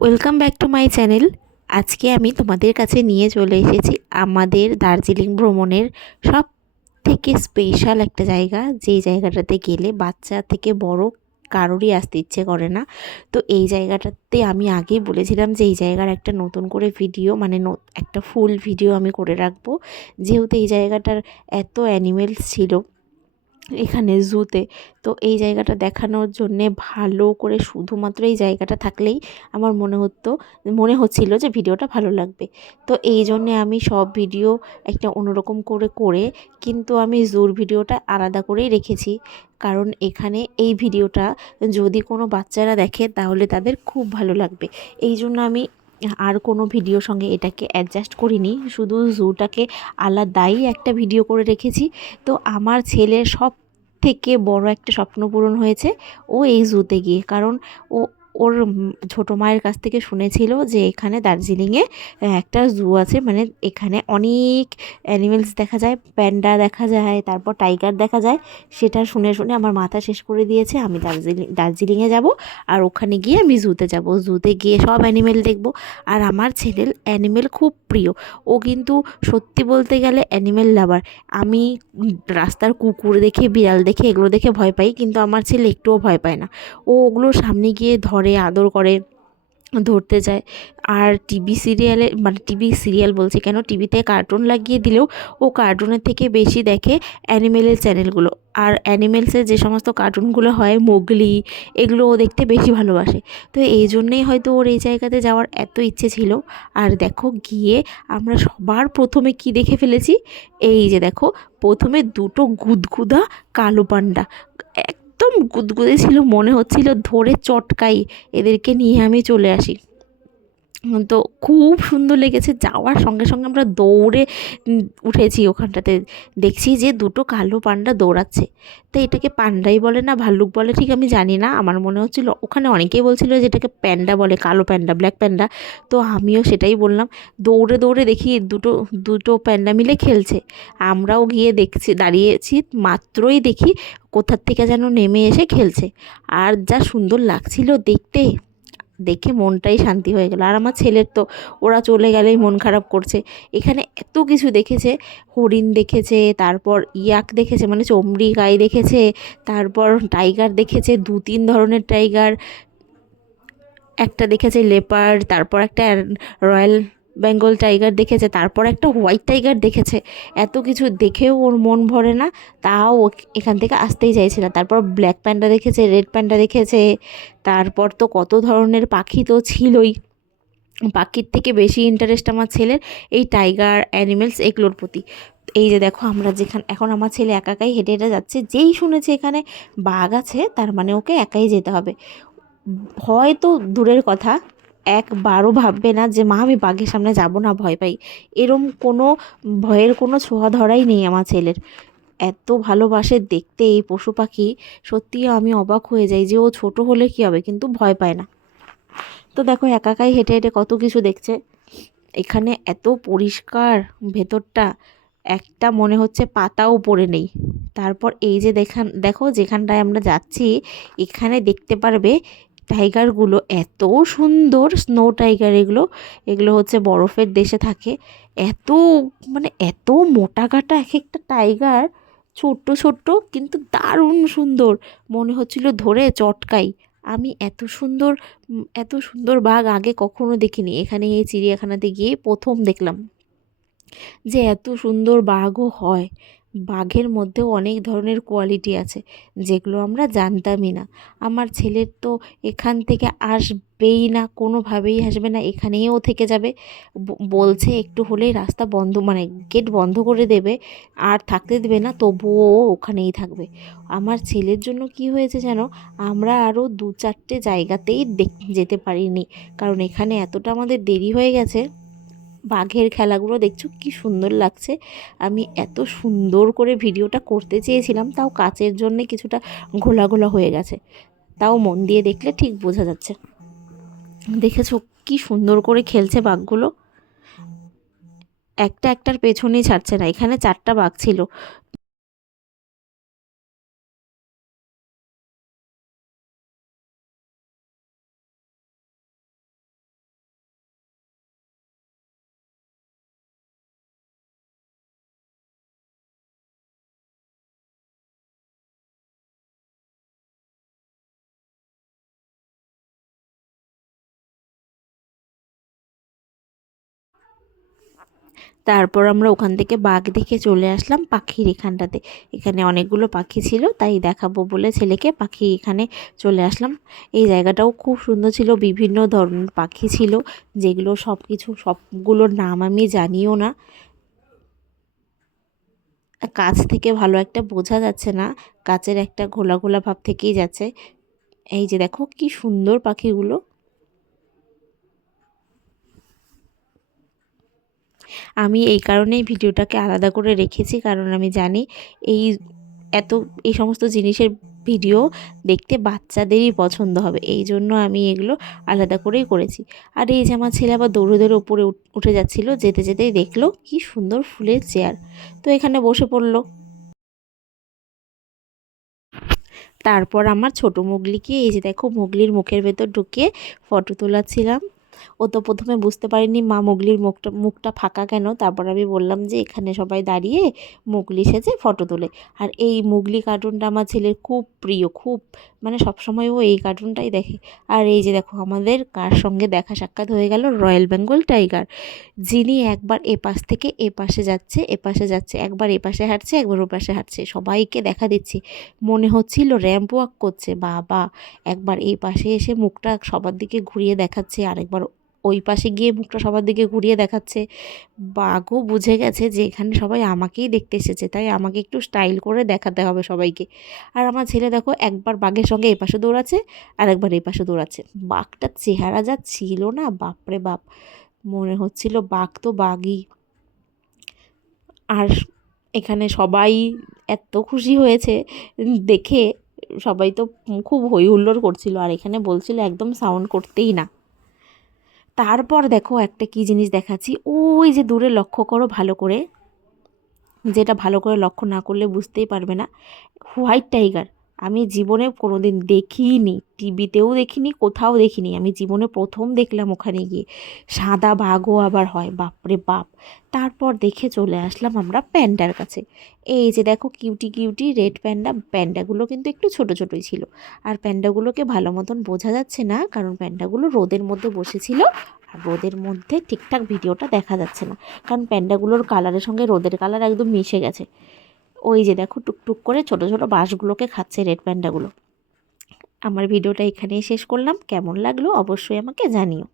Welcome back to my channel. আজকে আমি তোমাদের কাছে নিয়ে চলে এসেছি আমাদের দার্জিলিং ভ্রমণের সব থেকে স্পেশাল একটা জায়গা, যেই জায়গাটাতে গেলে বাচ্চা থেকে বড় কারোরই আসতে ইচ্ছে করে না। তো এই জায়গাটাতে আমি আগেই বলেছিলাম যে এই জায়গার একটা নতুন করে ভিডিও একটা ফুল ভিডিও আমি করে রাখবো, যেহেতু এই জায়গাটার এত অ্যানিমেলস ছিল এখানে জুতে। তো এই জায়গাটা দেখানোর জন্যে ভালো করে শুধুমাত্র এই জায়গাটা থাকলেই আমার মনে হচ্ছিল যে ভিডিওটা ভালো লাগবে। তো এই জন্যে আমি সব ভিডিও একটা অন্যরকম করে কিন্তু আমি জুর ভিডিওটা আলাদা করেই রেখেছি, কারণ এখানে এই ভিডিওটা যদি কোনো বাচ্চারা দেখে তাহলে তাদের খুব ভালো লাগবে। এই জন্য আমি আর কোনো ভিডিওর সঙ্গে এটাকে অ্যাডজাস্ট করিনি, শুধু জুটাকে আলাদাই একটা ভিডিও করে রেখেছি। তো আমার ছেলের সব থেকে বড় একটা স্বপ্ন পূরণ হয়েছে ও এই জুতে গিয়ে, কারণ ও ওর ছোটো মায়ের কাছ থেকে শুনেছিল যে এখানে দার্জিলিংয়ে একটা জু আছে, মানে এখানে অনেক অ্যানিমেলস দেখা যায়, প্যান্ডা দেখা যায়, তারপর টাইগার দেখা যায়। সেটা শুনে শুনে আমার মাথা শেষ করে দিয়েছে। আমি দার্জিলিংয়ে যাব আর ওখানে গিয়ে আমি জুতে যাব, জুতে গিয়ে সব অ্যানিমেল দেখব। আর আমার ছেলের অ্যানিমেল খুব প্রিয়, ও কিন্তু সত্যি বলতে গেলে অ্যানিমেল লাভার। আমি রাস্তার কুকুর দেখে, বিড়াল দেখে, এগুলো দেখে ভয় পাই, কিন্তু আমার ছেলে একটুও ভয় পায় না। ও ওগুলোর সামনে গিয়ে ধরে, আদর করে, ধরতে যায়। আর টিভি সিরিয়াল বলছি কেন, টিভিতে কার্টুন লাগিয়ে দিলেও ও কার্টুনের থেকে বেশি দেখে অ্যানিমেলের চ্যানেলগুলো। আর অ্যানিমেলসের যে সমস্ত কার্টুনগুলো হয়, মোগলি, এগুলো ও দেখতে বেশি ভালোবাসে। তো এই জন্যেই হয়তো ওর এই জায়গাতে যাওয়ার এত ইচ্ছে ছিল। আর দেখো গিয়ে আমরা সবার প্রথমে কি দেখে ফেলেছি, এই যে দেখো, প্রথমে দুটো গুদগুদা কালো পান্ডা, একদম গুদগুদে ছিল, মনে হচ্ছিল ধরে চটকাই, এদেরকে নিয়ে আমি চলে আসি। তো খুব সুন্দর লেগেছে। যাওয়ার সঙ্গে সঙ্গে আমরা দৌড়ে উঠেছি ওখানটাতে, দেখছি যে দুটো কালো পান্ডা দৌড়াচ্ছে। তো এটাকে পান্ডাই বলে না ভাল্লুক বলে ঠিক আমি জানি না, আমার মনে হচ্ছিল, ওখানে অনেকেই বলছিল যে এটাকে প্যান্ডা বলে, কালো প্যান্ডা, ব্ল্যাক প্যান্ডা। তো আমিও সেটাই বললাম। দৌড়ে দৌড়ে দেখি দুটো দুটো প্যান্ডা মিলে খেলছে। আমরাও গিয়ে দেখছি, দাঁড়িয়েছি, মাত্রই দেখি কোথার থেকে যেন নেমে এসে খেলছে। আর যা সুন্দর লাগছিল দেখতে, দেখে মনটাই শান্তি হয়ে গেল। আর আমার ছেলের তো, ওরা চলে গেলেই মন খারাপ করছে। এখানে এত কিছু দেখেছে, হরিণ দেখেছে, তারপর ইয়াক দেখেছে মানে চমড়ি গাই দেখেছে, তারপর টাইগার দেখেছে, 2-3 ধরনের টাইগার, একটা দেখেছে লেপার্ড, তারপর একটা রয়্যাল বেঙ্গল টাইগার দেখেছে, তারপর একটা হোয়াইট টাইগার দেখেছে। এত কিছু দেখেও ওর মন ভরে না, তাও ও এখান থেকে আসতেই চাইছে না। তারপর ব্ল্যাক প্যান্ডা দেখেছে, রেড প্যান্ডা দেখেছে, তারপর তো কত ধরনের পাখি তো ছিলই। পাখির থেকে বেশি ইন্টারেস্ট আমার ছেলের এই টাইগার, অ্যানিমেলস, এগুলোর প্রতি। এই যে দেখো, আমরা এখন আমার ছেলে একা একাই হেঁটে হেঁটে যাচ্ছে, যেই শুনেছে এখানে বাঘ আছে তার মানে ওকে একাই যেতে হবে। ভয় তো দূরের কথা, একবারও ভাববে না যে মা আমি বাঘের সামনে যাব না, ভয় পাই, এরম কোনো ভয়ের কোনো ছোঁয়া ধরাই নেই আমার ছেলের। এত ভালোবাসে দেখতে এই পশু পাখি, সত্যিই আমি অবাক হয়ে যাই যে ও ছোট হলে কী হবে, কিন্তু ভয় পায় না। তো দেখো একা একাই হেঁটে হেঁটে কত কিছু দেখছে। এখানে এত পরিষ্কার ভেতরটা, একটা মনে হচ্ছে পাতাও পড়ে নেই। তারপর এই যে দেখো যেখানটায় আমরা যাচ্ছি, এখানে দেখতে পারবে টাইগারগুলো এত সুন্দর, স্নো টাইগার এগুলো, এগুলো হচ্ছে বরফের দেশে থাকে। এত এত মোটা কাটা এক একটা টাইগার, ছোট্ট ছোট্ট কিন্তু দারুণ সুন্দর, মনে হচ্ছিল ধরে চটকাই। আমি এত সুন্দর বাঘ আগে কখনো দেখিনি, এখানে এই চিড়িয়াখানাতে গিয়ে প্রথম দেখলাম যে এত সুন্দর বাঘও হয়। বাঘের মধ্যেও অনেক ধরনের কোয়ালিটি আছে, যেগুলো আমরা জানতামই না। আমার ছেলের তো এখান থেকে আসবেই না, কোনোভাবেই আসবে না, এখানেও থেকে যাবে। বলছে একটু হলেই রাস্তা বন্ধ, মানে গেট বন্ধ করে দেবে, আর থাকতে দেবে না, তবুও ও ওখানেই থাকবে। আমার ছেলের জন্য কি হয়েছে যেন, আমরা আরও 2-4টে জায়গাতেই যেতে পারিনি, কারণ এখানে এতটা আমাদের দেরি হয়ে গেছে। বাঘের খেলাগুলো দেখছো কি সুন্দর লাগছে। আমি এত সুন্দর করে ভিডিওটা করতে চেয়েছিলাম, তাও কাচের জন্যে কিছুটা ঘোলা ঘোলা হয়ে গেছে, তাও মন দিয়ে দেখলে ঠিক বোঝা যাচ্ছে। দেখেছো কি সুন্দর করে খেলছে বাঘগুলো, একটার পেছনেই ছাড়ছে না। এখানে 4টা বাঘ ছিল। তারপর আমরা ওখান থেকে বাঘ দেখে চলে আসলাম পাখির এখানটাতে। এখানে অনেকগুলো পাখি ছিল, তাই দেখাবো বলে ছেলেকে পাখি এখানে চলে আসলাম। এই জায়গাটাও খুব সুন্দর ছিল, বিভিন্ন ধরনের পাখি ছিল, যেগুলো সবগুলোর নাম আমি জানিও না। কাছ থেকে ভালো একটা বোঝা যাচ্ছে না, কাচের একটা ঘোলা ঘোলা ভাব থেকেই যাচ্ছে। এই যে দেখো কি সুন্দর পাখিগুলো। আমি এই কারণেই ভিডিওটাকে আলাদা করে রেখেছি, কারণ আমি জানি এই এত এই সমস্ত জিনিসের ভিডিও দেখতে বাচ্চাদেরই পছন্দ হবে, এই জন্য আমি এগুলো আলাদা করেই করেছি। আর এই যে আমার ছেলে আবার দৌড়ে দৌড়ে উপরে উঠে যাচ্ছিলো, যেতে যেতেই দেখলো কি সুন্দর ফুলের চেয়ার, তো এখানে বসে পড়লো। তারপর আমার ছোট মোগলিকে এই যে দেখো মোগলির মুখের ভেতর ঢুকিয়ে ফটো তোলাচ্ছিলাম। ও তো প্রথমে বুঝতে পারিনি মা মোগলির মুখটা ফাঁকা কেন। তারপর আমি বললাম যে এখানে সবাই দাঁড়িয়ে মোগলি সেজে ফটো তোলে। আর এই মোগলি কার্টুনটা আমার ছেলের খুব প্রিয়, খুব মানে সবসময় ও এই কার্টুনটাই দেখে। আর এই যে দেখো আমাদের কার সঙ্গে দেখা সাক্ষাৎ হয়ে গেল, রয়্যাল বেঙ্গল টাইগার, যিনি একবার এপাশ থেকে এপাশে যাচ্ছে একবার এপাশে হাঁটছে একবার ওপাশে হাঁটছে, সবাইকে দেখা দিচ্ছে, মনে হচ্ছিল র্যাম্প ওয়াক করছে। বাবা, একবার এই পাশে এসে মুখটা সবার দিকে ঘুরিয়ে দেখাচ্ছে, আরেকবার ওই পাশে গিয়ে মুখটা সবার দিকে ঘুরিয়ে দেখাচ্ছে। বাঘও বুঝে গেছে যে এখানে সবাই আমাকেই দেখতে এসেছে, তাই আমাকে একটু স্টাইল করে দেখাতে হবে সবাইকে। আর আমার ছেলে দেখো একবার বাঘের সঙ্গে এই পাশে দৌড়াচ্ছে আর একবার এই পাশে দৌড়াচ্ছে। বাঘটার চেহারা যা ছিল না, বাপরে বাপ, মনে হচ্ছিল বাঘ তো বাঘই। আর এখানে সবাই এত খুশি হয়েছে দেখে, সবাই তো খুব হই হুল্লোড় করছিল, আর এখানে বলছিল একদম সাউন্ড করতেই না। তারপর দেখো একটা কি জিনিস দেখাচ্ছি, ওই যে দূরে লক্ষ্য করো ভালো করে, যেটা ভালো করে লক্ষ্য না করলে বুঝতেই পারবে না, হোয়াইট টাইগার। আমি জীবনে কোনো দিন দেখিনি, টিভিতেও দেখিনি, কোথাও দেখিনি, আমি জীবনে প্রথম দেখলাম ওখানে গিয়ে। সাদা বাঘও আবার হয়, বাপরে বাপ। তারপর দেখে চলে আসলাম আমরা প্যান্ডার কাছে। এই যে দেখো কিউটি কিউটি রেড প্যান্ডা, প্যান্ডাগুলো কিন্তু একটু ছোট ছোটই ছিল। আর প্যান্ডাগুলোকে ভালো মতন বোঝা যাচ্ছে না, কারণ প্যান্ডাগুলো রোদের মধ্যে বসেছিল, আর রোদের মধ্যে ঠিকঠাক ভিডিওটা দেখা যাচ্ছে না, কারণ প্যান্ডাগুলোর কালারের সঙ্গে রোদের কালার একদম মিশে গেছে। ওই যে দেখো টুকটুক করে ছোট ছোট বাঁশগুলোকে খাচ্ছে রেড প্যান্ডাগুলো। আমার ভিডিওটা এখানেই শেষ করলাম, কেমন লাগলো অবশ্যই আমাকে জানিও।